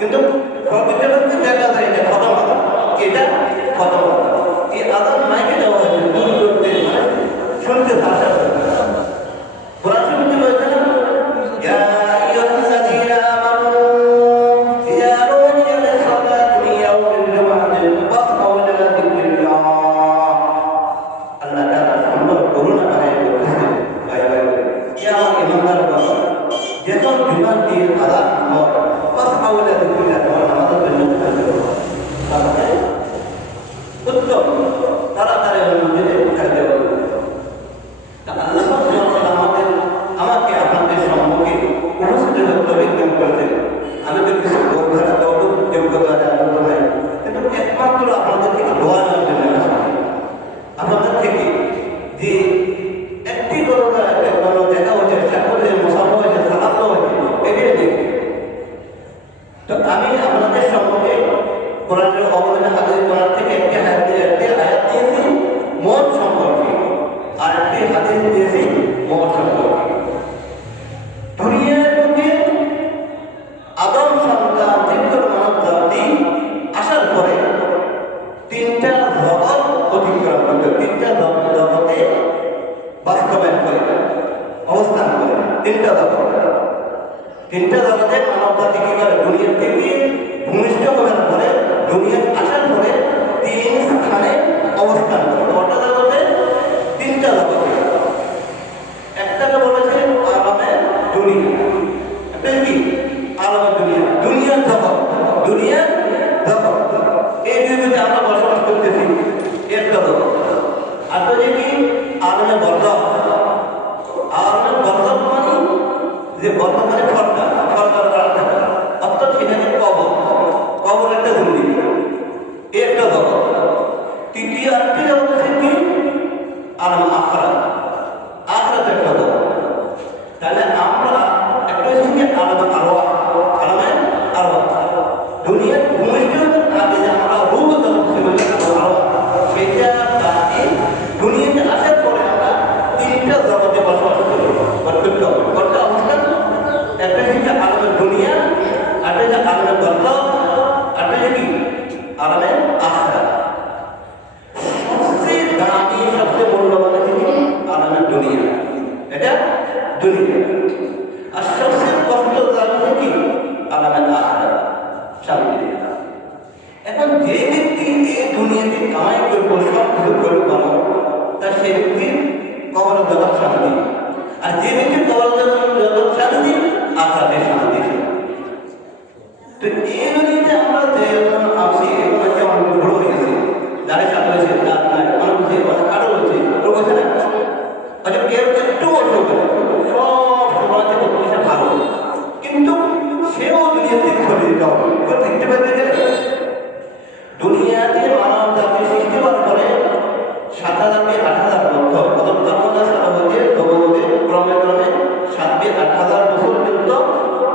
কিন্তু দেখা যায় এটা খতম, এটা খতম। কোরআনের অবদানে হাদিস কোরআন থেকে একটি আয়াত দিয়েছি মন সম্পর্কে, আর একটি হাদিস দিয়েছি মন সম্পর্কে। দুনিয়ার বুকে আদম সন্তান দীর্ঘ মানব জাতি আসার পরে তিনটা জগৎ অতিক্রম করতে, তিনটা জগতে বাস্তবায়ন করে অবস্থান করে। তিনটা জগতে মানব জাতি কি করে? দুনিয়া থেকে ভূমিষ্ঠ হওয়ার পরে দুনিয়া আসার পরে তিন স্থানে অবস্থান করে। কটা জগতে? তিনটা জগতে। একটাকে বলেছে আলমে দুনিয়া, একটা কি আলমে দুনিয়া, দুনিয়ার জগৎ, দুনিয়ার জগৎ। এই দুইটাতে আমরা বসবাস করতেছি, একটা জগৎ। আর তো যে কি আলমে বরজখ, আলমে বরজখ মানে যে বরজখ মানে ফর্দা, ফর্দার দ্বারা থাকা, অর্থাৎ সেখানে কবর একটা জিন্দেগি, একটা জগৎ। তৃতীয় আরেকটি জগৎ আছে কি আলম আখরাত, আখরাত একটা জগৎ। তাহলে আমরা একটা হচ্ছে কি আলমে আরওয়াহ, আলমে আরওয়াহ। দুনিয়ার ভূমিষ্ঠ আগে যে আমরা রূহ জগৎ ছিল আরওয়াহ, সেটা বাদে দুনিয়াতে আসার পরে আমরা তিনটা জগতে বসবাস করি, করতে হবে। কোনটা অবস্থান? একটা হচ্ছে আলমে দুনিয়া, একটা হচ্ছে আলমে বরজখ, একটা হচ্ছে কি আলমে আখরাত। সবচেয়ে দামি, সবচেয়ে মূল্যবান হচ্ছে কি আলমে দুনিয়া, এটা দুনিয়া। আর সবচেয়ে কষ্টদায়ক হচ্ছে কি আলমে আখরাত, শান্তি। এখন যে ব্যক্তি এই দুনিয়াতে কামাই করবো, সব কিছু করবো বানো, তা সেই ব্যক্তির কবর জগৎ শান্তি। আর যে ব্যক্তির কবর জগৎ শান্তি, আখরাতের শান্তি। তো এই দুনিয়াতে আমরা যে আসি, এখন হচ্ছে অনেক বড় হয়েছে, যারা সাথে হয়েছে তার নাই, অনেক হচ্ছে অনেক কারো হয়েছে, ওর কথা না হয়তো কেউ একটু অর্থ করে সব সমাজে বলতে ভালো, কিন্তু সেও দুনিয়া থেকে সরে যেতে হবে। দেখতে পাবে যে দুনিয়াতে মানব জাতি সৃষ্টি হওয়ার পরে 7,000 থেকে 8,000 লক্ষ ক্রমে ক্রমে 7 থেকে 8,000 বছর পর্যন্ত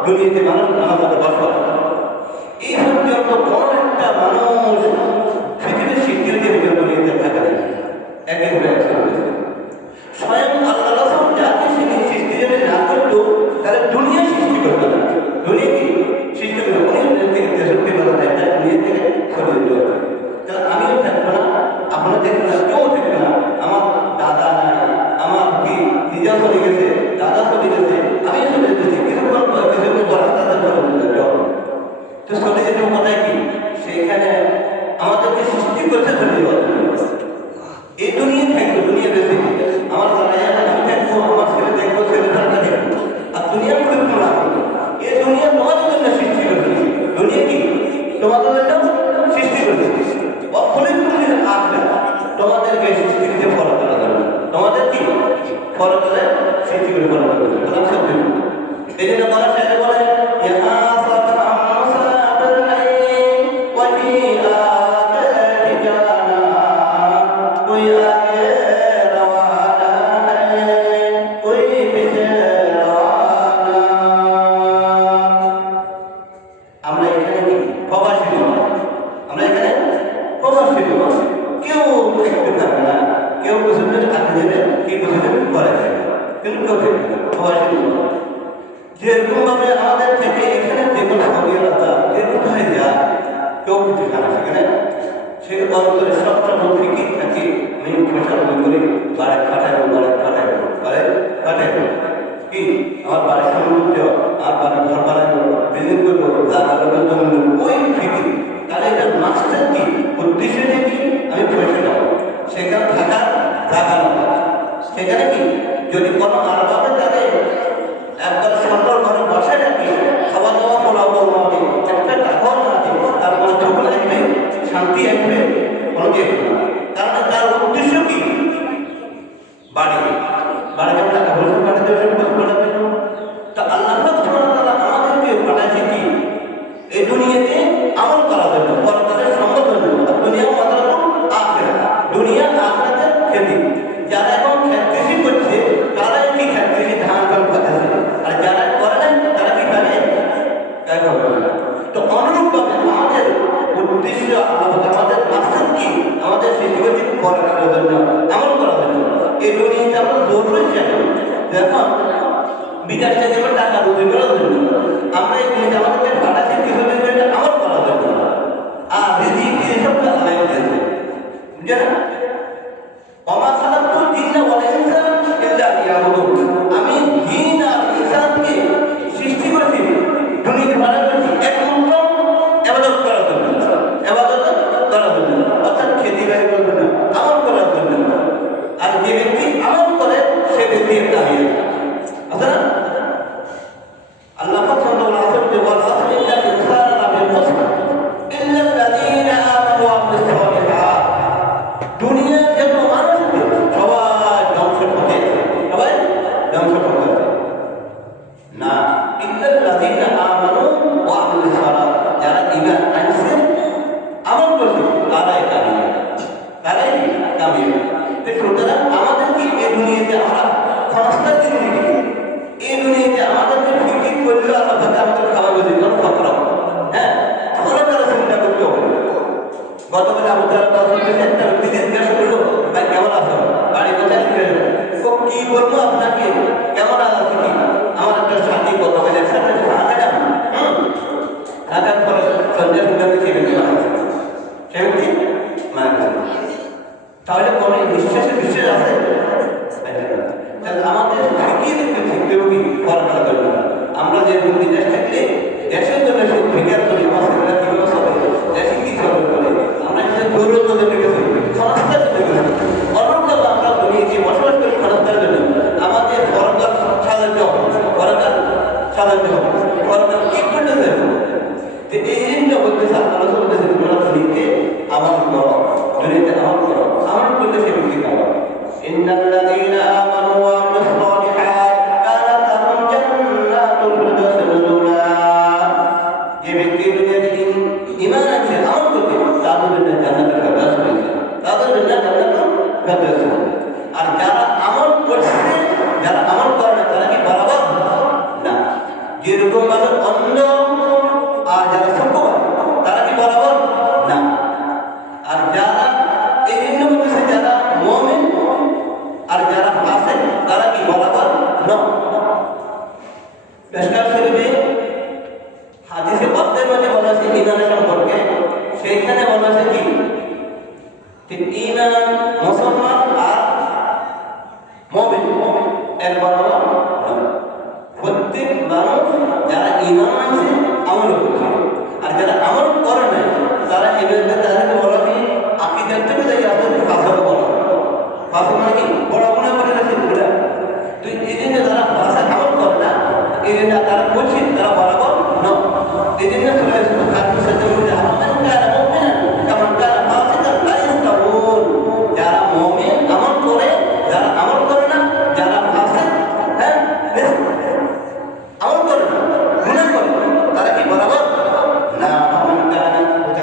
দুনিয়াতে মানুষ নানা জায়গায় বসবাস করে। এই পর্যন্ত কোন একটা মানুষ পৃথিবীর স্বীকৃতি দুনিয়াতে থাকে না, একেবারে স্বয়ং আল্লাহ রাসূল যাকে সৃষ্টি যদি না করতো তাহলে দুনিয়া সৃষ্টি করতো না। দুনিয়া কি সৃষ্টি করতো? উনি থেকে 63 বছর একটা দুনিয়া থেকে সরে যেত। তাহলে আমিও থাকবো না, আপনারা দেখবেন না, কেউ থাকবে না। আমার দাদা নাই, আমার কি দিদা চলে গেছে, দাদা চলে গেছে, আমি চলে যেতেছি, কিছুক্ষণ বলা তাদের তো চলে যেতে কোথায় কি? সেখানে আমাদেরকে সৃষ্টি করতে চলে যাওয়া। এই দুনিয়া থাকবে, দুনিয়া বেশি আমার আমি থাকবো, আমার ছেলে দেখবো, ছেলে তারা দেখবো, আর দুনিয়া করে কোনো রাখবো। এই দুনিয়া তোমাদের জন্য সৃষ্টি করছে, দুনিয়া কি তোমাদের জন্য সৃষ্টি করছে। অক্ষরিক তুমি আসবে তোমাদেরকে সৃষ্টি দিতে ফলো করা যাবে, তোমাদের কি ফলো করে সৃষ্টি করে ফলো করা যাবে। এই জন্য বলা সাথে বলে যেরকম ভাবে আমাদের থেকে এখানে যেগুলো সঙ্গীরতা এর কোথায় যায় কেউ কিছু জানা সেখানে সে অন্তরে সবসময় ফিকির থাকে। আমি পয়সা মনে করি বাড়ি খাটাইব, বাড়ি খাটাইব, বাড়ি খাটাইব কি আমার বাড়ির সামনে আর বাড়ি ঘর বানাইব, বিল্ডিং করবো, ওই ফিকির। তাহলে এটা মাস্টার কি উদ্দেশ্য কি? আমি পয়সা নেব, সেখানে থাকার জায়গা নেব, সেখানে কি যদি কোনো আরবাবে তাকে একবার সুন্দর করে বসে নাকি খাওয়া দাওয়া ফলাফল হবে, একটা টাকাও না দিবে, তারপরে যখন আসবে শান্তি আসবে কোনো কি? কারণ তার উদ্দেশ্য কি? বাড়ি বাড়িতে টাকা পয়সা বাড়িতে বাড়াবে। তা আল্লাহ আমাদেরকে পাঠাইছে কি এই দুনিয়াতে আমল করার জন্য, পরকালের সম্বোধন জন্য। দুনিয়া মাত্র আখিরাত, দুনিয়া আখিরাতের খ্যাতি। যারা এখন খ্যাতি করছে তারাই কি খ্যাতি ধান কম খাচ্ছে, আর যারা করে না তারা কি খাবে? তো অনুরূপ ভাবে আমাদের উদ্দেশ্য আমাদের মাকসাদ কি, আমাদের সেই জীবনে করার জন্য, আমল করার জন্য। এই দুনিয়াতে আমরা দৌড় রয়েছি এখন বিকাশ থেকে টাকা রুজি করার জন্য। আমরা এই দুনিয়াতে আমাদেরকে পাঠাচ্ছি কিছু দিন আমল করার জন্য। আর রিজিক এসব আল্লাহ দিয়েছে, বুঝে না? ওমা খালাকতুল জিন্না ওয়াল ইনসা ইল্লা লিয়াবুদুন। আমি জিন আর ইনসানকে সৃষ্টি করেছি, দুনিয়াতে পাঠাচ্ছি একমাত্র ইবাদত করার জন্য, ইবাদত করার জন্য, অর্থাৎ খেতি বাড়ি করার জন্য, আমল করার জন্য। আর যে ব্যক্তি আমল করে সে ব্যক্তি কামিয়াব, আছে না? আল্লাহ পাক সাল্লাল্লাহু আলাইহি ওয়া সাল্লাম ইন্নাল ইনসানা লাফি খুসর ইল্লা আল্লাযীনা আমানু ওয়া আমিলুস সালিহাত। দুনিয়ার যত মানুষ সবাই ধ্বংসের পথে, সবাই ধ্বংসের পথে না, ইল্লা আল্লাযীনা আমানু ওয়া আমিলুস সালিহাত। যারা ঈমান আনছে, আমল করছে, তারাই কামিয়াব, তারাই কামিয়াব। তো সুতরাং আমাদের কি এই দুনিয়াতে আমরা খরচটা দিন দিই, এই দুনিয়াতে আমাদেরকে ফিকির করলে আল্লাহ তাআলা আমাদের খাওয়া বুঝি কোনো খতরা, হ্যাঁ খতরা চিন্তা করতে হবে। গতকাল আবু তাআলা একটা ব্যক্তি জিজ্ঞাসা করলো, ভাই কেমন আছো, বাড়ি কোথায় লিখে কি বলবো আপনাকে, কেমন আছো কি? আমার একটা সাথী গতকাল একসাথে খাওয়া খেলাম, থাকার পরে সন্ধ্যা সুন্দরকে খেয়ে ফেলতে পারে, সে ব্যক্তি মারা গেছে। তাহলে কোনো বিশ্বাসের বিশ্বাস আছে? আমাদের ফিকির শিখতে হবে করার জন্য। আমরা যে বিদেশ থাকলে দেশের জন্য শুধু ফিকার করি, মাসেরা কিভাবে চলে, দেশে কি চলে করে, আমরা সেটা গৌরব জন্য গেছি, খরচটার জন্য গেছি। অন্যভাবে আমরা দুনিয়াতে বসবাস করি খরচটার জন্য। আমাদের সরকার সাজাতে হবে, সরকার সাজাতে হবে, সরকার কি করতে দেবে? যে এই জিনিসটা বলতেছে আপনারা বলতেছে তোমরা দুনিয়াতে আমল করো, দুনিয়াতে আমল করো, আমল করলে সে ব্যক্তি কামাবে। ইন্নাল্লাযীনা আমানু ওয়া আমিলুস সালিহাত কানাত লাহুম জান্নাতুল ফিরদাউসি নুজুলা। যে ব্যক্তি দুনিয়াতে ঈমান আছে, আমল করছে, তাদের জন্য জান্নাতুল ফিরদাউস রয়েছে, তাদের জন্য জান্নাতুল ফিরদাউস। আর যারা আমল করছে, যারা আমল করে না, তারা কি বরাবর না? যেরকম ভাবে অন্ধ আর যারা সত্যবান, তারা কি বরাবর না? আর যারা এই জন্য বলতেছে যারা মুমিন আর যারা ফাসিক, তারা কি বরাবর না? পেশকার শরীফে হাদিসে অধ্যায় মধ্যে বলা আছে ঈমানের সম্পর্কে, সেইখানে বলা আছে কি যে ঈমান মুসলমান আর মুমিন এক বরাবর না। প্রত্যেক মানুষ যারা ঈমান আনছে, আমল করছে, আর যারা আমল করে না, তারা এবারে তাদেরকে বলা কি আকীদার থেকে যাই আসলে ফাসিক বলা। ফাসিক মানে কি বড় গুনাহ করে রাখছে পুরা। তো এই জন্য যারা ফাসিক আমল করে না, এই জন্য তারা করছে, তারা বরাবর না। এই জন্য সূরা কাফির সাথে বলে আমান কানা মুমিনান কামান কানা ফাসিকান লা ইস্তাউন। যারা মুমিন আমল করে, যারা আমল করে না, যারা ফাসিক, হ্যাঁ আমল করে না, গুনাহ করে, তারা কি বরাবর না? আমান কানা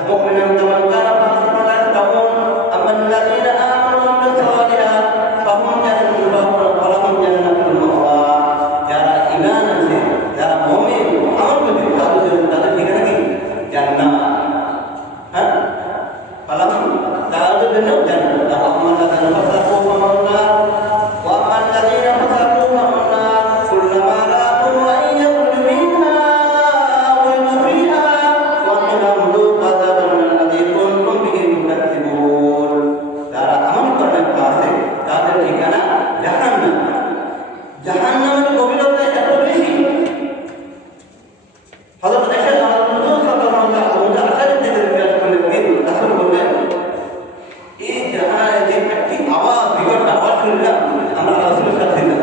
মুমিনান কামান কানা ফাসিকান লা ইস্তাউন। আমাল্লাযীনা আমানু ওয়া আমিলুস সালিহাত ফাহুম লাহুম জান্নাতুল মাওয়া। যারা ঈমান আছে, যারা মুমিন আমল করে, তাদের ঠিকানা কি? জান্নাত। হ্যাঁ ফালাহুম, তাদের জন্য জান্নাত। আমাল্লাযীনা ফাসাকু ফাহুম নার ওয়া আমাল্লাযীনা ফাসাকু ফাহুম নার কুল্লামা রাআউ আন ইয়াখরুজু মিনহা উইদু ফিহা ওয়া কিলা যুকু আযাবাল্লাযী কুনতুম বিহি তুকাজ্জিবুন। যারা আমল করে না, ফাসিক, তাদের ঠিকানা জাহান্নাম। জাহান্নামের গভীরতা এত বেশি। হযরত আয়েশা রাদিয়াল্লাহু তাআলা আনহা থেকে জিজ্ঞাসা করলেন, রাসূল বললেন, এই জাহান্নামে যে একটি আওয়াজ, বিকট আওয়াজ শুনলাম, আমরা রাসূলের সাথে ছিলাম,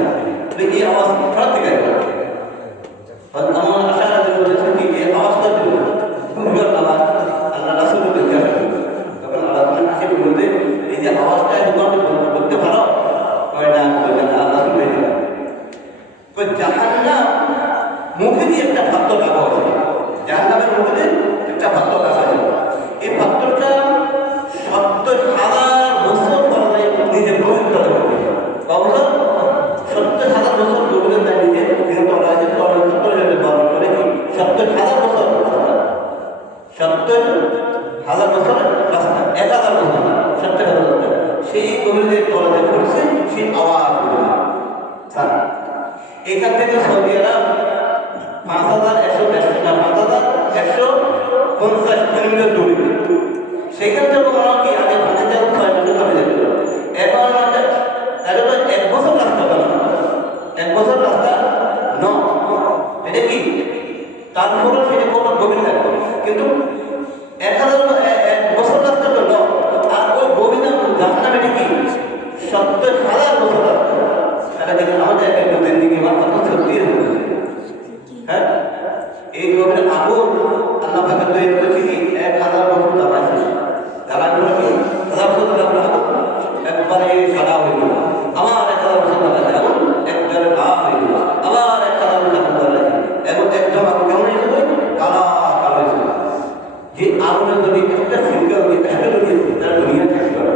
তো এই আওয়াজ কোথা থেকে এলো? হযরত আমার আয়েশা রাদিয়াল্লাহু বলেছেন কি এই আওয়াজটা ছিল বিকট আওয়াজ। আল্লাহ রাসূল জিজ্ঞাসা করলেন, তখন আল্লাহ হাসি বলতে, এই যে আওয়াজটা বলতে পারো? কয় না, বললেন আল্লাহ রাসূল বলেছেন কই জাহান্নাম মুখে দিয়ে একটা পাত্র লাগা আছে, জাহান্নামের মুখে দিয়ে একটা পাত্র লাগা আছে। এই পাত্রটা ৭০,০০০ বছর পরে নিজে পবিত্র হবে। কত? ৭০,০০০ বছর গভীরতা নিজে কিন্তু ওরা যে পাত্র বরণ করে কি ৭০,০০০ বছর, ৭০,০০০ 1000 বছরের রাস্তা, 1000 বছর, 70,000 বছর, সেই গভীরের তলাতে পড়ছে, সেই আওয়াজ স্যার এখান থেকে সৌদি আরব 5150 কিলোমিটার দূরে, সেখান থেকে মনে হয় কি আগে পানি যাবো 6 মাসে কমে যেত, এখন আমাদের তাহলে 1 বছর রাস্তা কেন, 1 বছর রাস্তা ন, এটা কি তারপরেও সেটা কত গভীর থাকবে, কিন্তু 1 বছর রাস্তা তো ন, আর ওই গভীর জাহান্নাম এটা কি 70,000 বছর রাস্তা, তাহলে দেখেন আমাদের একটা দিকে কত সত্যি হয়েছে। হ্যাঁ, এই গভীর আগুন আল্লাহ পাকে তৈরি করেছে কি 1000 বছর জ্বালাইছে, জ্বালাগুলো কি 1000 বছর জ্বালাবো একবারে সাদা হয়ে গেল, আবার 1000 বছর জ্বালাইছে আগুন একবারে লাল হয়ে গেল, আবার 1000 বছর জ্বালাইছে এবং একদম আগুন কেমন হয়েছিল কালা কালো হয়েছিল, যে আগুনের যদি একটা ফিল্টার হয়ে একটা যদি তারা দুনিয়া শেষ করে,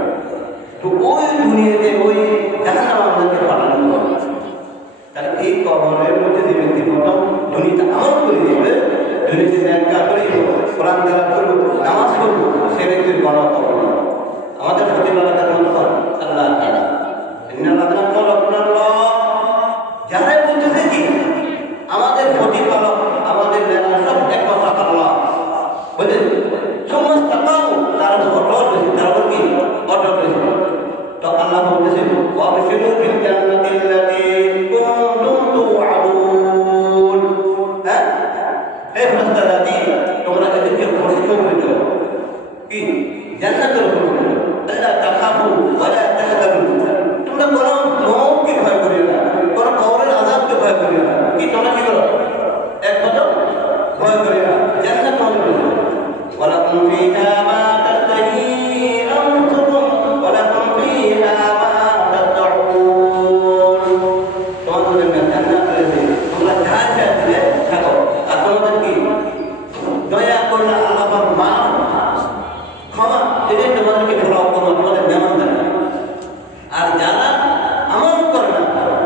তো ওই দুনিয়াতে ওই জাহান্নাম আমাদেরকে পাঠানো হবে। তাহলে এই কবরের মধ্যে যে ব্যক্তি প্রথম দুনিয়াতে আমল করে দেবে, দুনিয়াতে ন্যাক্কা করিব, কোরআন তেলাওয়াত করব, নামাজ পড়ব, সে ব্যক্তির কোনো কবর নেই। আমাদের প্রতিপালকের মতো আল্লাহ তাআলা ইন্নাল্লাযিনা ক্বালু রাব্বুনাল্লাহ, যারা বলতেছে কি আমাদের প্রতিপালক আমাদের নেতা সব একমাত্র আল্লাহ, বুঝলেন, সমস্ত তাকাও তার অটল রয়েছে, তারপর কি অটল রয়েছে, তো আল্লাহ বলতেছেন ওয়াবশিরু বিল জান্নাতিল্লাতী কুনতুম তুআদুন। হ্যাঁ, এই ফেরেশতারা তোমরা এদেরকে ঘোষণা করে দাও কি জান্নাতের ঘোষণা, আল্লাহ তাখাফু ওয়া লা তাহজানু, তোমরা কোনো মৌতকে ভয় করিও না, কোনো কবরের আযাবকে ভয় করিও না, কি তোমরা কি করো এক কথা ভয় করিও না, জান্নাত তোমাদের রয়েছে। ওয়ালাকুম ফীহা মা তাশতাহি আনফুসুকুম ওয়ালাকুম ফীহা মা তাদউন, তোমাদের জন্য জান্নাত রয়েছে, তোমরা যা চাইবে থাকো, আর তোমাদের কি দয়া করলে আল্লাহ পাক মাফ ক্ষমা এটাই তোমাদেরকে ফেরাও করবো, তোমাদের মেহমানদারি, আর যারা আমল করে না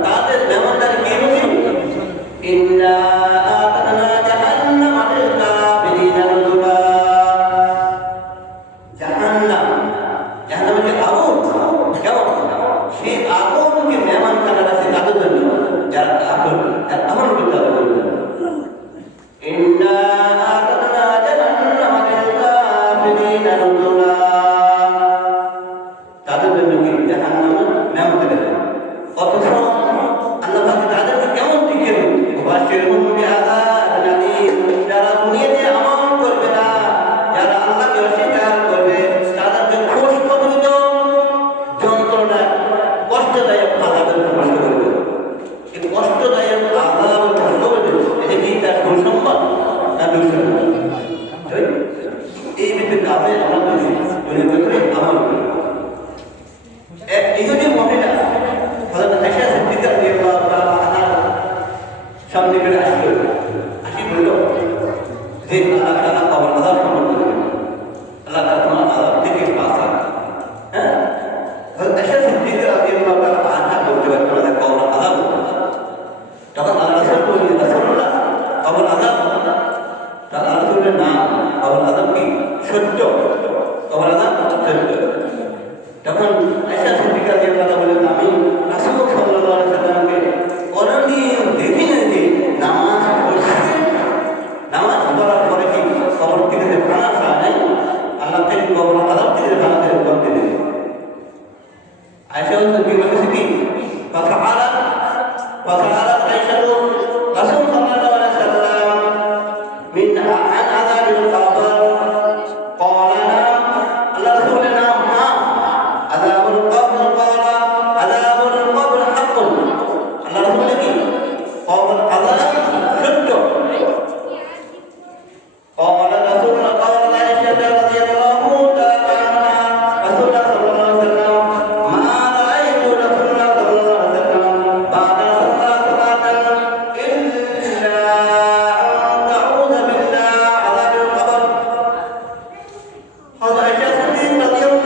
তাদের মেহমানদারি কি হবে, ইন্না আতানা জাহান্নামা লিল কাফিরিনা নুজুলা, জাহান্নামের যে আগুন কেমন, সেই আগুনকে মেহমান খানা আছে তাদের জন্য যারা কাফের আর আমল করতে তাদের জন্য, ইন্না আতানা জাহান্নামা লিল কাফিরিনা নুজুলা, তাদের জন্য কি জাহান্নামে মেহমান আছে, অথচ আল্লাহ পাক তাদেরকে কেমন দিকেন ওয়াশিরহুম বিআযাবিন আলীম, যারা দুনিয়াতে আমল করবে না, যারা আল্লাহকে অস্বীকার করবে, তাদেরকে কষ্টদায়ক যন্ত্রণা কষ্টদায়ক আযাবের কষ্ট করবে, এই কষ্টদায়ক আযাবের কষ্ট করবে, এটা কি তার সুসংবাদ না দুঃসংবাদ? এই ভিতরে কাজে আমরা দুনিয়াতে আমল করি। এক ইহুদি মহিলা হযরত আয়েশা সিদ্দিকা রাদিয়াল্লাহু তাআলা আনহার সামনে করে আসলো, আসি বলল যে আল্লাহ তাআলা কবর আযাব সম্পর্কে বলেন, আল্লাহ তাআলা তোমার আযাব থেকে বাঁচান। হ্যাঁ, হযরত আয়েশা সিদ্দিকা রাদিয়াল্লাহু তাআলা আনহা বলতে পারেন আমাদের কবর আযাব, তখন আল্লাহ রাসূল বললেন রাসূলুল্লাহ কবর আযাব, তাআলা রাসূলের নাম কবর আযাব কি সত্য, কবর আযাব সত্য। তখন আয়েশা সিদ্দিকা রাদিয়াল্লাহু তাআলা বলেন আমি রাসূল সাল্লাল্লাহু আলাইহি ওয়াসাল্লামকে কোনদিন দেখি না যে নামাজ পড়ছে, নামাজ পড়ার পরে কি কবর থেকে যে খানা খাওয়া নাই, আল্লাহ থেকে কবর আযাব থেকে খানা থেকে করতে দেবে। আয়েশা কি বলেছে কি ফাসাআলাত আয়েশা রাসূল সাল্লাল্লাহু আলাইহি ওয়াসাল্লাম মিন আন আযাবিল কবর, قال نعم، আল্লাহ রাসূলের নাম আযাবুল কবর, قال আযাবুল কবর হাক্কুন, আল্লাহ রাসূল কি কবর আযাব সত্য। قال رسول الله قال عائشة رضي الله تعالى عنها رسول الله صلى الله عليه وسلم ما رأيت رسول الله صلى الله عليه وسلم بعد صلاة إلا أن تعوذ بالله عذاب القبر। حضرت عائشة صديق رضي الله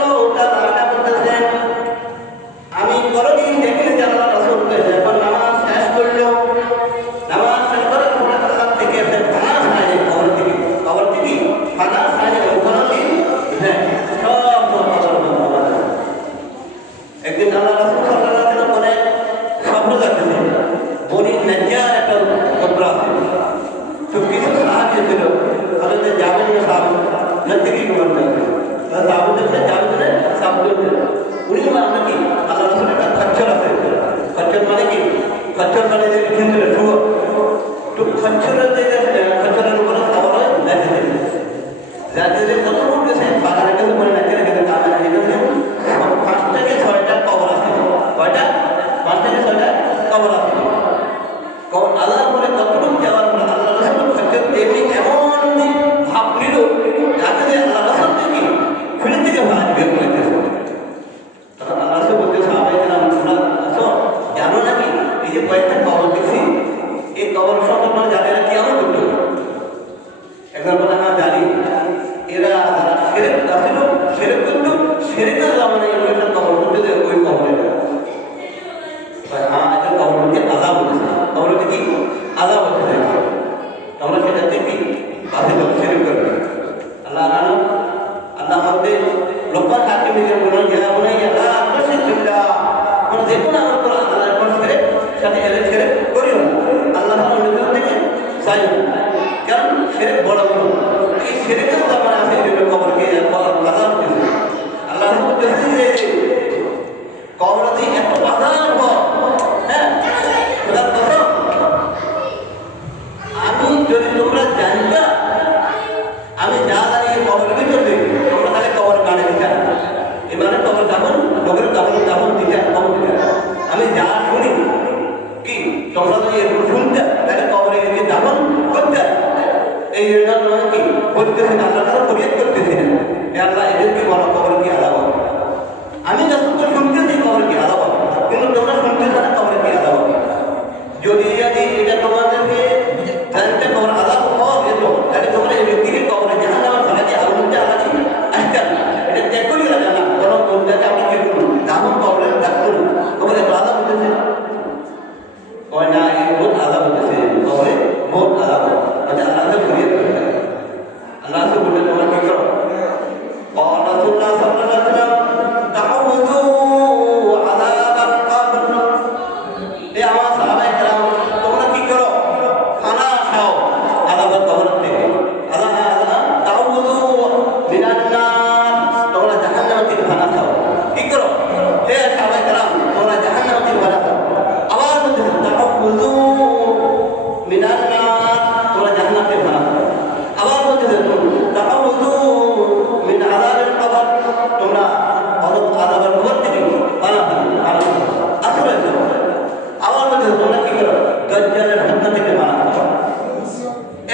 আসিল সেরে কিন্তু সেরেকের জামানায় একটা কবর করতে ওই কবরে হ্যাঁ একটা কবরকে আজাব হতেছে কবরকে কি আজাব হতেছে তোমরা সেটা দেখি আসিল সেরে করবে আল্লাহ আল্লাহ আমাদের লোকমান হাকিম নিজের বলেন ইয়া বুনাইয়া লা তুশরিকা মানে যে কোনো আমল করো আল্লাহর কোন ছেড়ে সাথে এদের ছেড়ে করিও না আল্লাহ তাআলা থেকে চাইও কারণ শিরক বড় বড় এই শিরকের জামানা আছে এই কবরকে আযাব দিয়েছে আল্লাহ বলতেছে যে কবরতে এত আযাব হ্যাঁ খোদার কসম আমি যদি তোমরা জানতা আমি যা জানি কবরের ভিতরে তোমরা তাহলে কবর কাটে দিতে এবারে কবর দাফন লোকের দাফন দিতে কবর দিতে আমি যা শুনি কি তোমরা যদি এরকম শুনতে তাহলে কবরে গিয়ে দাফন করতে এই জন্য কি করতেছেন আল্লাহ তারা ফরিয়াদ করতেছিলেন আল্লাহ এদেরকে বলা কবর কি আলাদা আমি যতক্ষণ শুনতেছি কবর কি আলাদা কিন্তু তোমরা শুনতেছ না কবর কি আলাদা যদি এটা তোমাদেরকে জানতে কবর আলাদা হওয়া যেত তাহলে তোমরা এই ব্যক্তিকে কবরে জাহান্নামে ফেলে দিয়ে আগুন দিয়ে আলাদা আসতে এটা ত্যাগ করি না জানা কোনো কোনটাকে আপনি কি করুন দামন কবরে রাখুন কবরে আলাদা হতেছে কয় না এই বহুত আলাদা হতেছে কবরে বহুত আলাদা আচ্ছা আলাদা ফরিয়াদ করতে আল্লাহ से बोले তোমরা কি করো قال رسول الله صلى الله عليه وسلم تعوذوا عذاب القبر এ আমার সাহাবায়ে কেরাম তোমরা কি করো খানা খাও আযাবের কবর থেকে আল্লাহ তাউযু মিনান নার তোমরা জাহান্নাম থেকে খানা খাও কি করো হে সাহাবায়ে কেরাম তোমরা জাহান্নাম থেকে খানা খাও আবার বলতে তাউযু মিনান নার তোমরা জাহান্নাম থেকে খানা খাও আবার বলতে তাউযু মিন আযাবিল কবর তোমরা আযাবের কবর থেকে খানা খাও আসলে আবার বলতে তোমরা কি করো দাজ্জালের হাত থেকে খানা খাও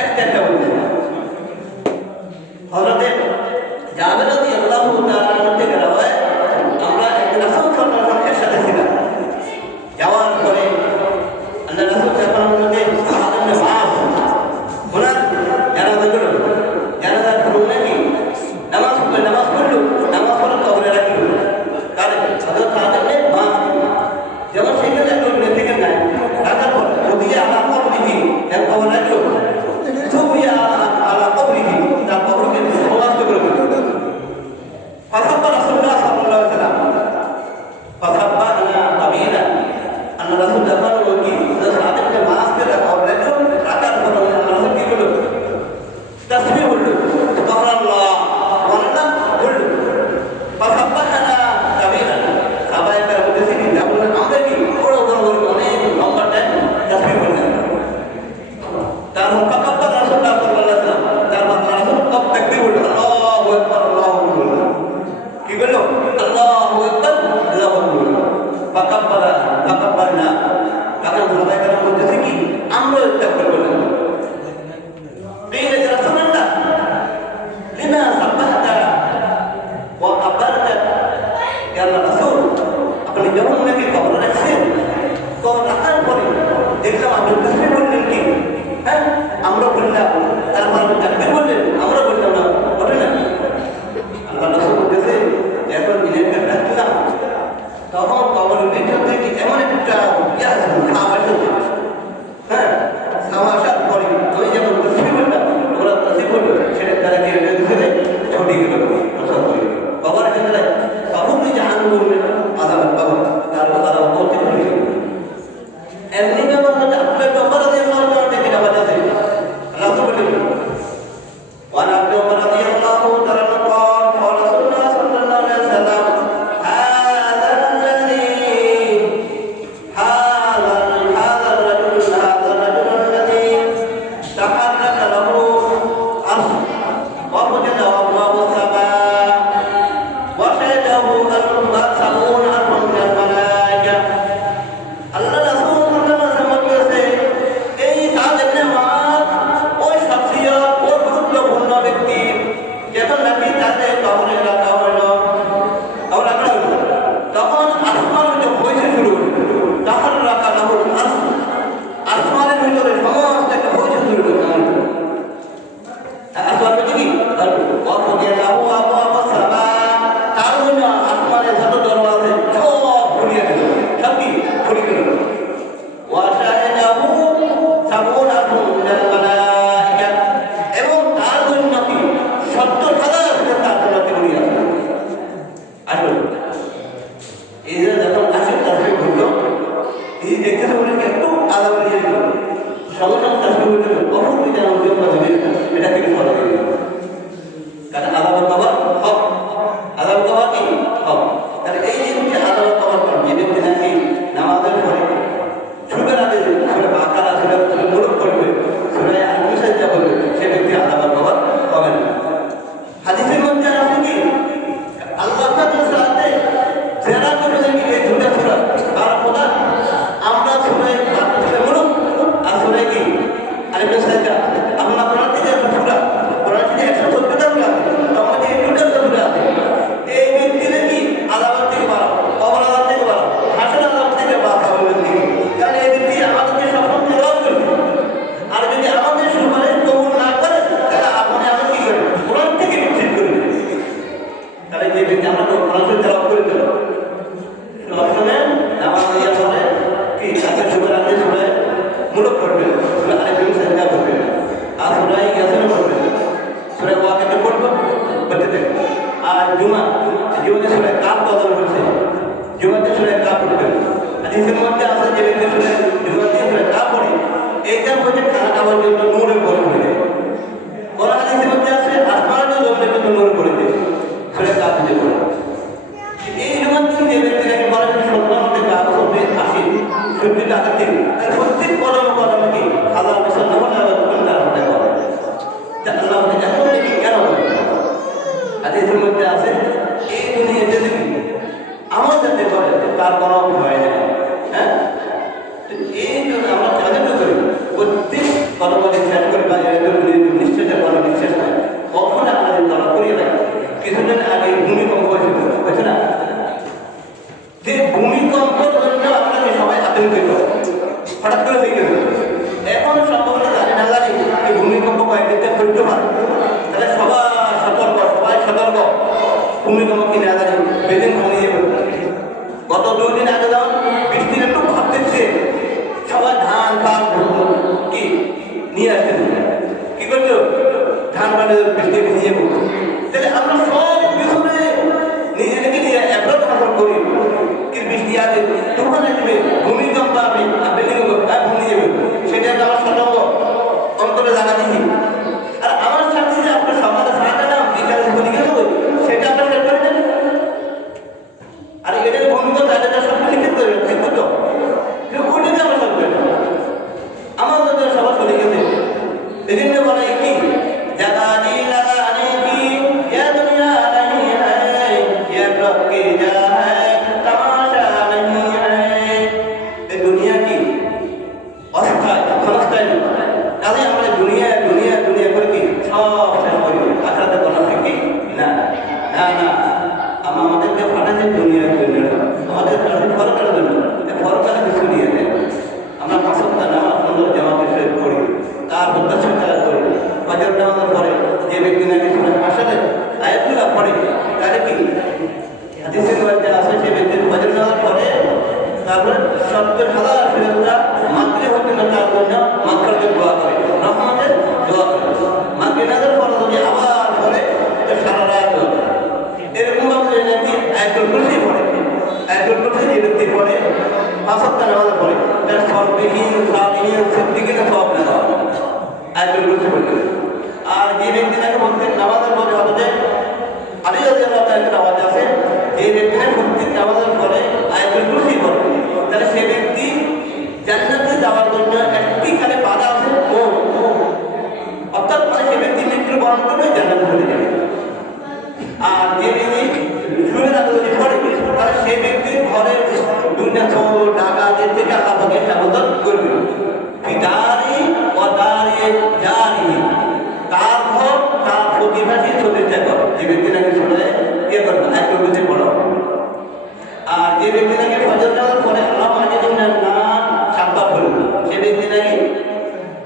একটা বলতে হযরত জাবের রাদিয়াল্লাহু তাআলা থেকে রওয়ায়াত আমরা একদিন রাসূল সাল্লাল্লাহু আলাইহি ওয়াসাল্লামের সাথে ছিলাম যাওয়ার পরে আল্লাহ রাসূল সাল্লাল্লাহু আলাইহি ওয়াসাল্লাম মাস ওনার জানাজা পড়লো নাকি নামাজ পড়লো নামাজ পড়ে কবরে রাখলো কারণ হযরত সাহাবায়ে মাস যেমন সেখানে একজন নেতিকে নাই রাখার পর যদি আল্লাহ কবরিহি এক কবর রাখলো সুফিয়া আল্লাহ কবরিহি তার কবরকে সমাপ্ত করে দিল ফাসাব্বা রাসূলুল্লাহ সাল্লাল্লাহু আলাইহি ওয়াসাল্লাম ফাসাব্বানা কাবীরা আল্লাহ রাসূল যখন কি সাহাবায়ে মাসকে কবর রাখলো রাখার পর আল্লাহ রাসূল কি বলল তাসবিহ বলল সুবহানাল্লাহ ওয়াল্লাহ বলল ফাসাব্বানা কাবীরা সাহাবায়ে কেরাম বলতেছি আমরা কি বড় অনেক লম্বা টাইম তাসবিহ বললেন তারপর ফাকাব্বার রাসূলুল্লাহ সাল্লাল্লাহু আলাইহি ওয়াসাল্লাম তারপর রাসূল কব তাকবীর বলল আল্লাহু আকবার আল্লাহু আকবার কি বলল আল্লাহু আকবার আল্লাহু আকবার ফাকাব্বারনা তখন সাহাবায়ে কেরাম বলতেছে কি আমরা তাকবীর বললেন قيل يا رسول الله لما سبحت وكبرت يا رسول আপনি যখন নাকি কবর রাখছেন কবর রাখার পরে দেখলাম আপনি তাসবিহ বললেন কি হ্যাঁ আমরা বললাম তারপর আপনি তাকবীর বললেন আমরা বললাম না বলে না আল্লাহ রাসূল বলতেছে এখন ইলেকট্রিক রাখলাম তখন কবরের ভিতর থেকে এমন একটা খাবার এসেছে হ্যাঁ খাওয়া আসার পরে আমি যখন তাসবিহ বললাম ওরা তাসবিহ বলল সেটা তারা কি হয়ে ছুটি গেল কবরের ভিতরে কবর যে আনন্দ আযাবের কবর তারপর তারা বলতে পারে এমনি ব্যবস্থা আপনার কবর দিয়ে আমার থেকে যাওয়া যাচ্ছে রাসূল বলেন ওয়ান আব্দু তাহলে যে ব্যক্তি আমরা তো মানুষের তেলাওয়াত করে দিল সবসময় নামাজ দিয়া পরে কি তাকে সুবের আগে সুরায় মুলক করবে সুরা আলিফ সাজদা করবে আর সুরায় ইয়াসিন করবে সুরায় ওয়াকিয়া পড়বে বলতে আর জুমাতে সুরায় কাফ বদল হচ্ছে জুমাতে সুরায় কাফ পড়বে হাদিসের মধ্যে আছে যে ব্যক্তি জুমাতে সুরায় কাফ পড়ে এইটা হচ্ছে খানা খাওয়ার জন্য নূরে বলে হয়ে ওরা হাদিসের মধ্যে আছে আসমানের জন্য নূরে করে দেয় সুরায় কাফ যে পড়ে এই জুমাতে যে ব্যক্তিকে বলে সন্তান থেকে আসবে আসি সত্যি টাকা দিন আর প্রত্যেক কলম কি হাজার বছর না হলে আবার কোনটা হতে পারে আল্লাহ এত নাকি কেন হাদিসের মধ্যে আছে এই দুনিয়াতে যদি আমার যাতে করে তার কোনো ভয় নেই হ্যাঁ এই জন্য আমরা কাজে করি প্রত্যেক কলমকে শেষ করে বা নিশ্চয়তা কোনো নিঃশ্বাস হয় কখন আমাদের তারা করিয়ে দেয় কিছুদিন আগে ভূমিকম্প হয়েছিল হয়েছে না যে ভূমিকম্পের জন্য আপনাকে সবাই আতঙ্কিত হঠাৎ করে হয়ে গেল এখন সম্ভাবনা জানি না জানি এই ভূমিকম্প কয়েকদিন করতে পারে তাহলে সবাই সতর্ক ভূমিকম্প কি না জানি বেদিন ভাঙিয়ে যাবে গত 2 দিন আগে যেমন বৃষ্টির একটু ভাবতেছে সবাই ধান পান কি নিয়ে আসতে কি করছো ধান পানে বৃষ্টি ভিজিয়ে তাহলে আমরা সব পিছনে নিজেদেরকে নিয়ে অ্যাপ্রোচ করি কি বৃষ্টি আছে তখন আসবে ভূমিকম্প আপনি ভূমিয়ে যাবে সেটা আমার সতর্ক অন্তরে জানা দিচ্ছি আর আমার সাথে যে আপনার সমাজে সাহায্য নাম বিকালে বলি গেল সেটা আমরা শেষ করে দেন আর এটা ভূমিকম্প তাদের সব লিখিত করে থাকবে তো ওইটাকে আমরা সব করে আমাদের সবার চলে গেছে এই জন্য বলে কি জায়গা দিয়ে লাগানে কি ইয়া দুনিয়া नहीं है ये रब की जा है तमाशा नहीं है ये दुनिया की অস্থায়ী ক্ষণস্থায়ী কাজে আমরা দুনিয়া করে কি সব শেষ করি আখেরাতে কোনো থাকি না আমাদেরকে ফাটাছে দুনিয়ার জন্য আমাদের ফরকার জন্য ফরকারে কিছু নিয়ে দেয় আমরা পাঁচটা নামাজ সুন্দর জামাতে শরীফ পড়ি তার উদ্দেশ্য তারা করি ফজর নামাজের পরে যে ব্যক্তি নাকি আসলে আয়াতুল্লাহ পড়ে তাহলে কি হাদিসের মধ্যে আছে সে ব্যক্তির ফজর নামাজ পড়ে তারপরে 70,000 ফেরেশতা মাগরিব হতে না তার জন্য মাগরিবের দোয়া করে রহমতের দোয়া করে মাগরিবের পরে যদি আবার পড়ে তো সারা রাত দোয়া করে এরকম ভাবে নাকি আয়াতুল কুরসি পড়ে আয়াতুল কুরসি যে ব্যক্তি পড়ে পাঁচটা নামাজ পড়ে তার সর্বহীন সাবিহীন সিদ্দিকিনে সব না আয়াতুল কুরসি পড়ে আর যে ব্যক্তি নাকি প্রত্যেক নামাজের পরে হতে আলী রাদিয়াল্লাহু তাআলা আওয়াজ আছে যে ব্যক্তি প্রত্যেক নামাজের পরে আয়াতুল কুরসি পড়ে তাহলে সেই ব্যক্তি জান্নাতে যাওয়ার জন্য একটি খালি বাধা আছে অর্থাৎ মানে সেই ব্যক্তি মৃত্যুবরণ করবে জান্নাতে চলে যাবে আর যে ব্যক্তি শুয়ে রাখতে যদি পড়ে তাহলে সেই ব্যক্তির ঘরের দুনিয়া চোর ডাকাতের থেকে আল্লাহ পাকে হেফাজত করবে ফিদারি ও দারি জারি তার ঘর তার প্রতিভাসী চতুর্থ ঘর যে ব্যক্তি নাকি শুনে ইয়ে করবে আয়াতুল কুরসি পড়ো আর যে ব্যক্তি নাকি ফজর নামাজ পড়ে আল্লাহ পাকের জন্য না সাতবার পড়ে সে ব্যক্তি নাকি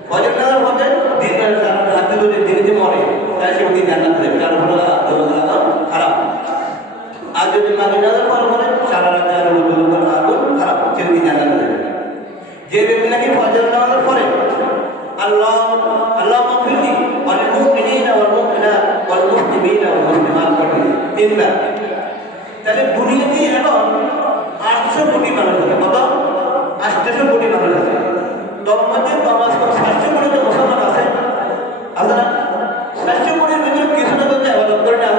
ফজর নামাজ পড়ে দিন রাতে যদি দিনে মরে তাহলে সে ব্যক্তি জান্নাতে যাবে কারণ হলো খারাপ আর যদি মাগরিব নামাজ পড়ে সারা রাত আর আগুন খারাপ সে ব্যক্তি জান্নাতে যাবে যে ব্যক্তি নাকি ফজর নামাজ পড়ে আল্লাহ মাগফিরলি ওয়াল মুমিনিনা ওয়াল মুমিনাত ওয়াল মুসলিমিনা ওয়াল মুসলিমাত পড়ে তিনবার তাহলে দুনিয়াতে এখন 800 কোটি মানুষ আছে কত 800 কোটি মানুষ আছে তোর মধ্যে 700 কোটি মুসলমান আছে না 700 কোটির ভিতরে কিছু না কিছু ইবাদত করে না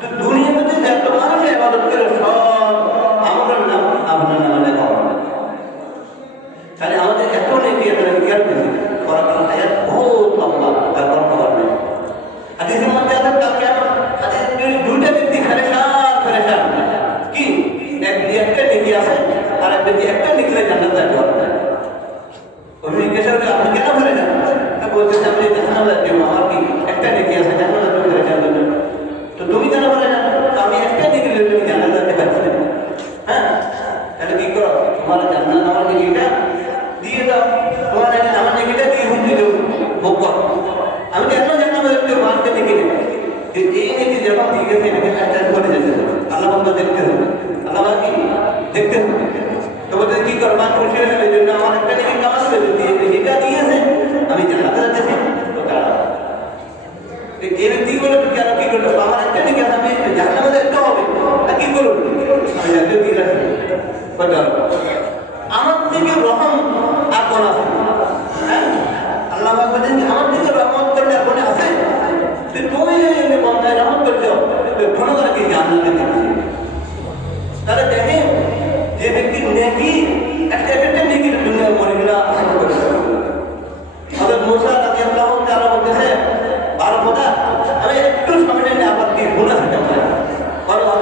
তো দুনিয়ার মধ্যে যত মানুষ ইবাদত করে সব আমার নাম আপনার নামে লেখা হবে তাহলে আমাদের এত নেকি আপনার জ্ঞান দিয়েছে কোরআন আয়াত বহুত লম্বা তার কোনো খবর নেই হাদিসের মধ্যে আছে কালকে হাদিস দুইটা ব্যক্তি ফেরেশান কি একটা নেকি আছে আর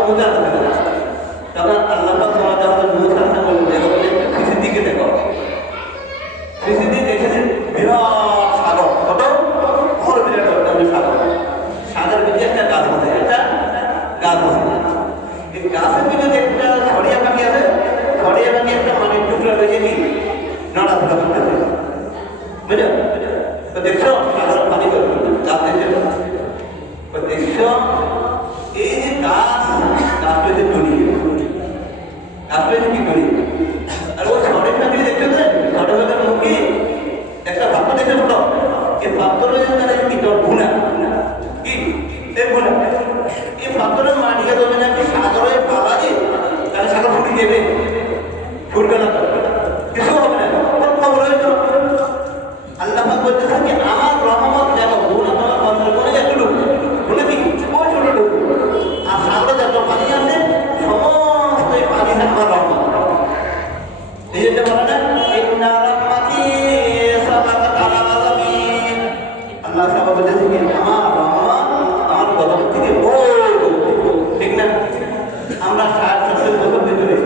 সমুদ্র তখন আল্লাহ পাক তোমার যখন মুসা দেখো বলে কৃষির দিকে দেখো কৃষির দিকে দেখেছেন বিরাট সাগর কত বড় বিরাট সাগর সাগরের ভিতরে একটা গাছ আছে একটা গাছ আছে এই গাছের ভিতরে একটা ছড়িয়া পাখি আছে ছড়িয়া পাখি একটা মাটির টুকরা রয়েছে কি নড়াচড়া করতেছে বুঝলো তো দেখছো সাগর পানি করে গাছ দেখছো তো দেখছো এই যে গাছ গাছ রয়েছে দুনিয়া গাছ রয়েছে কি দুনিয়া আর ওই ছড়ের পাখি দেখছো তো ছড়ের পাখির মুখে একটা ভাত দেখছো তো এই ভাত রয়েছে তারা কি ভুনা কি এই ভুনা এই ভাতরের মাটিকে যদি নাকি সাগরে পাওয়া যায় তাহলে সাগর ফুটি দেবে ফুটবে না কিছু হবে না খবর হয়তো আল্লাহ পাক বলতেছেন কি আমার রহমত দেখো গুণা তোমার বন্ধের গুণে এতটুকু গুণে কি ওই ছোটটুকু আর সাগরে যত পানি আছে সমস্ত এই পানি আমার রহমত এই জন্য বলে না ইন্না রাহমাতি সাবাকাত আলা গাযাবিন আল্লাহ সাহেব বলতেছেন কি আমার রহমত আমার গজব থেকে বড় ঠিক না আমরা 60-70 বছর ভিতরে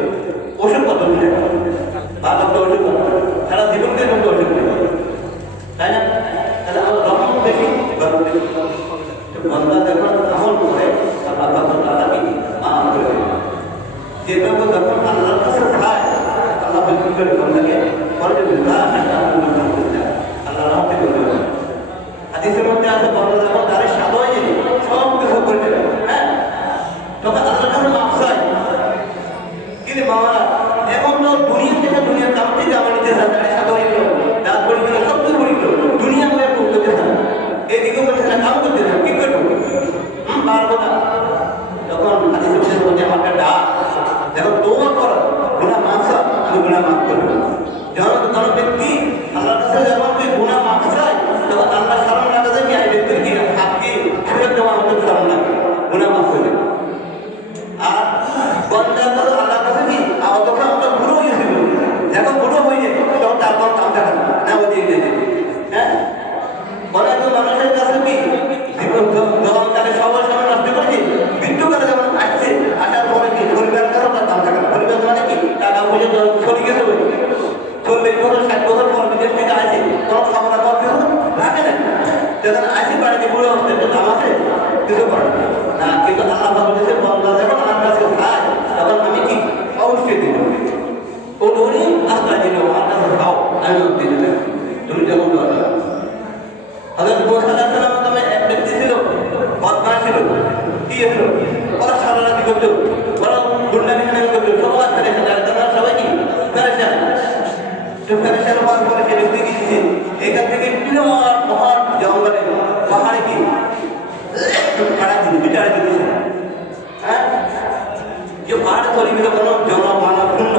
ওষুধ কত দিলে ভালো ওষুধ সারা জীবনকে কিন্তু ওষুধ তাই না তাহলে আমার রহমত বেশি গজব বেশি বন্ধা যখন আমল করে আল্লাহ তাআলা কি মাফ করে দেন যেভাবে যখন আল্লাহর কাছে চায় আল্লাহ বিক্রি করে বন্ধাকে করে দেবেন আল্লাহ রহমতে করে দেবেন হাদিসের মধ্যে আছে বন্ধা যখন তার স্বাদ হয়ে যায় সব কিছু করে দেবেন হ্যাঁ তখন আল্লাহর কাছে মাফ চায় কিন্তু বাবারা এখন তো দুনিয়া থেকে দুনিয়ার দাম থেকে আমার নিতে চায় তার স্বাদ হয়ে গেল দাঁত করে দিল সব কিছু করে দিল দুনিয়া হয়ে করতে চায় এইদিকে করতে চায় কাম করতে চায় কি করবো পারবো না তখন হাদিসের মধ্যে আমার একটা ডাক দেখো তওবা করো গুনাহ মাফ চাও আমি গুনাহ মাফ করবো যখন কোনো ব্যক্তি আল্লাহর কাছে যখন গুনাহ মাফ চায় তখন আল্লাহ সালাম লাগা যায় কি এই ব্যক্তির কি হাতকে ছুঁড়ে দেওয়া আমাদের সালাম লাগে গুনাহ মাফ করে আর বন্দা তো আল্লাহর কাছে কি তখন আমরা বুড়ো হয়ে যাবো যখন বুড়ো হয়ে যায় তখন তারপর কাম থাকে না ওই দিয়ে হ্যাঁ বলে তো মানুষের কাছে কি যখন তাকে সবার সময় নষ্ট করেছে মৃত্যুকালে যখন আসছে আসার পরে কি পরিবারের কাছে তার দাম থাকে না পরিবার মানে কি টাকা পয়সা চলে গেছে 40 বছর 60 বছর পর বিদেশ থেকে আসে কোনো খাবার খাওয়ার কিছু রাখে না যখন আসি বাড়িতে বুড়ো হচ্ছে তো দাম আছে কিছু করে না কিন্তু আল্লাহ বলতেছে বন্ধা যখন আমার কাছে খায় তখন আমি কি অবশ্যই দিব ও ধরে আস্তা দিল আমার কাছে খাও আমি দিয়ে দিলাম তুমি যখন দরকার হযরত মুসা আলাইহিস সালাম নামে এক ব্যক্তি ছিল বদমাশ ছিল কি ছিল ওরা সারারাতি করতো ওরা গুন্ডামি করতো সবাই করে তারা সবাই কি পেরেশান তো পেরেশান হওয়ার পরে সে ব্যক্তি কি দিচ্ছে এখান থেকে বিরাট মহান জঙ্গলে পাহাড়ে কি পাড়া দিল বিচারে দিচ্ছে হ্যাঁ যে পাহাড় তৈরি করে কোনো জনমানবপূর্ণ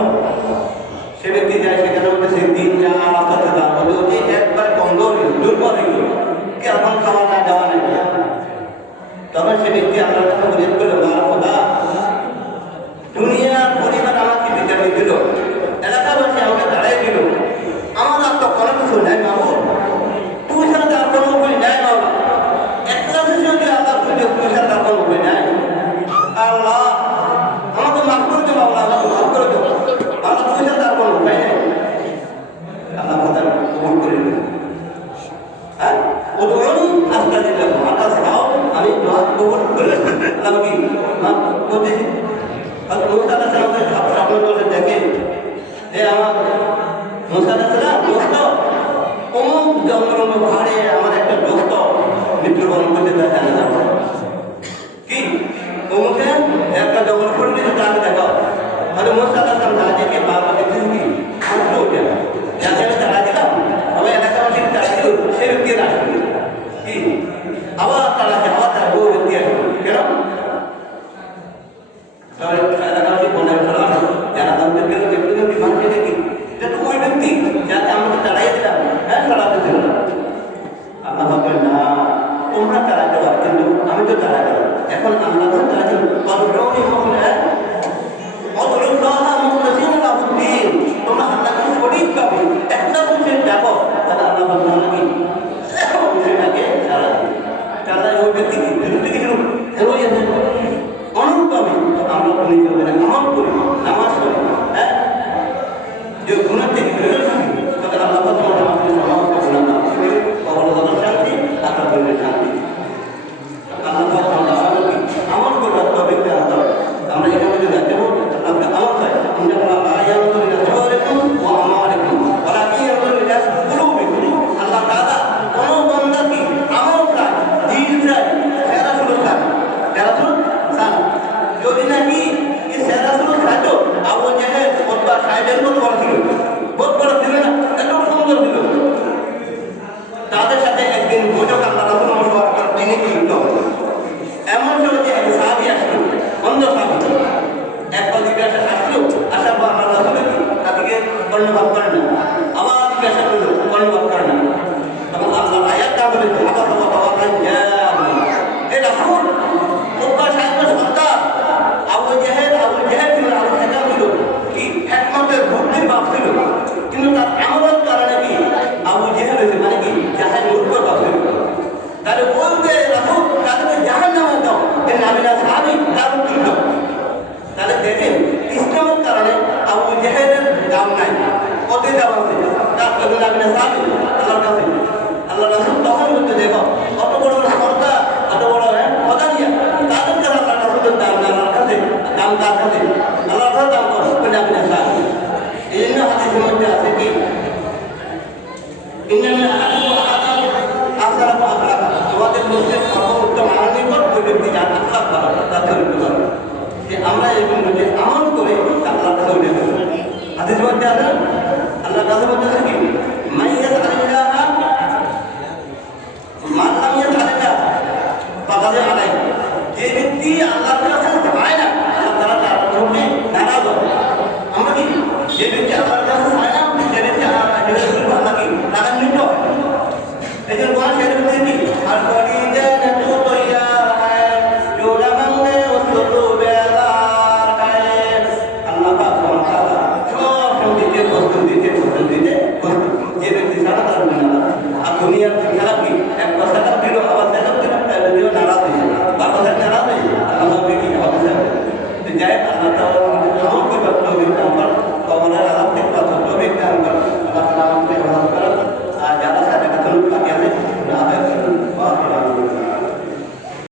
সে ব্যক্তি যায় সেখানে মধ্যে সে দিন যা রাস্তা দাঁড় হবে ওটি একবার কমজোর দুর্বল হয়ে গেল কি এখন খাওয়া না যাওয়া নেই তখন সে ব্যক্তি আল্লাহর কাছে জিজ্ঞেস করলো খোদা দুনিয়ার পরিবার আমাকে বিচার দিল এলাকাবাসী আমাকে দাঁড়াই দিল আমার আর তো কোনো কিছু নেই বাবু তুই ছাড়া তার কোনো উপায় নেই বাবা একটা যদি আল্লাহ তুই ছাড়া তার কোনো উপায় নেই আল্লাহ আমাকে মাফ করে দেবো আল্লাহ আমাকে মাফ করে দেবো আল্লাহ তুই ছাড়া তার কোনো উপায় নেই আল্লাহ কথা কবুল করে দিল হ্যাঁ ওদুনি আস্তা দিলাম আল্লাহ চাও আমি দোয়া কবুল করে আল্লাহ কি মাফ করে দিয়েছি আর মুসা আলাইহিস সালামের স্বপ্ন দোষে দেখে যে আমার মুসা আলাইহিস সালাম দোস্ত অমুক জঙ্গল পাহাড়ে আমার একটা দোস্ত মৃত্যুবরণ করতে যায় জানা যাবে কি অমুকে একটা জঙ্গল করে দিয়েছে তাকে দেখাও আর মুসা আলাইহিস সালাম তাদেরকে বারবার দেখেন কি কষ্ট উঠে যাতে আমি তাড়া দিলাম সবাই এলাকাবাসীকে তাড়া দিল সে ব্যক্তি আসবে কি আবার তারা ওই ব্যক্তি আসবে কেন এলাকাবাসী বলে যারা তাদের গেল ব্যক্তি মানুষকে দেখি যেহেতু ওই ব্যক্তি যাতে আমাকে তাড়াই দিলাম হ্যাঁ সরাতে দিল আল্লাহ বলবেন না তোমরা তাড়াতে পারো কিন্তু আমি তো তাড়া গেলাম এখন আল্লাহ তো তাড়া দিল তোমরা আল্লাহকে সঠিক পাবে একটা বিষয় দেখো তাহলে আল্লাহ বলবেন নাকি বিষয়টাকে তারা ওই ব্যক্তি বিরুদ্ধে কিছু অনুরূপভাবে দাম কার কাছে? আল্লাহর কাছে দাম করো, বলে আপনি চান। এই জন্য হাদিসের মধ্যে আছে কি আমাদের মধ্যে সর্বোত্তম আনন্দ ব্যক্তি যার আখলাক ভালো, তার চরিত্র ভালো। যে আমরা এরকম যে আমল করে আল্লাহর কাছে উঠে দেবো। হাদিসের মধ্যে আছে আল্লাহর কাছে মধ্যে আছে কি মাইয়াত আলিল্লাহ মাল্লাম ইয়াত আলিল্লাহ ফাকাদ আলাই। যে ব্যক্তি আল্লাহর